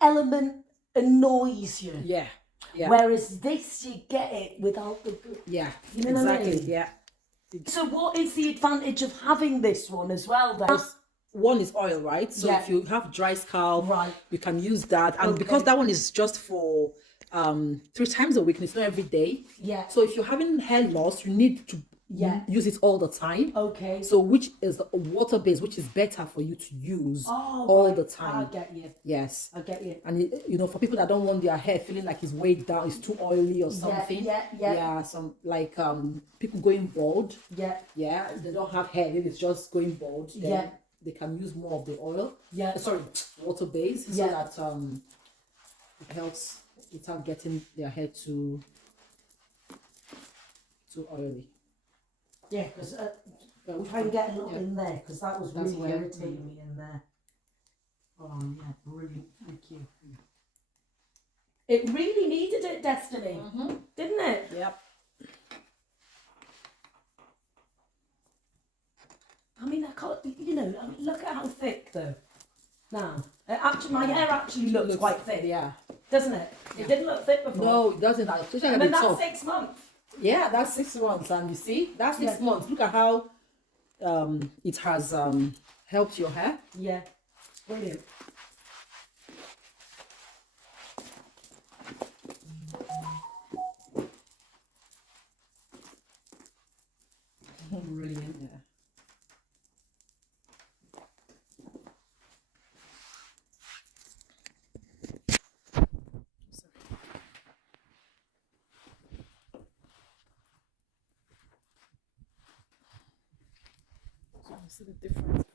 element annoys you. Yeah. Yeah. Whereas this, you get it without the... Yeah. You know Exactly. what I mean? Yeah. So what is the advantage of having this one as well then? One is oil, right? So Yeah. if you have dry scalp, Right. you can use that. And because that one is just for 3 times a week, and it's not every day. Yeah. So if you're having hair loss, you need to use it all the time. Okay. So which is water-based, which is better for you to use all the time. I get you. Yes. I get you. And you know, for people that don't want their hair feeling like it's weighed down, it's too oily or something. Yeah. Some like people going bald. Yeah. Yeah. They don't have hair, maybe it's just going bald. Then they can use more of the oil. Yeah. Sorry, water-based. So that it helps without getting their hair too oily. Yeah, because try and get a little in there, because that was really irritating me in there. Oh yeah, brilliant, thank you. It really needed it, Destiny, didn't it? Yep. I mean, I can't, you know, I mean, look at how thick though. Now, actually, my hair actually looks quite thick. Yeah. Doesn't it? It didn't look thick before. No, it doesn't. And then that's 6 months. Yeah, that's 6 months, and you see, that's 6 months. Look at how it has helped your hair. Yeah, brilliant. Brilliant, yeah. See the difference.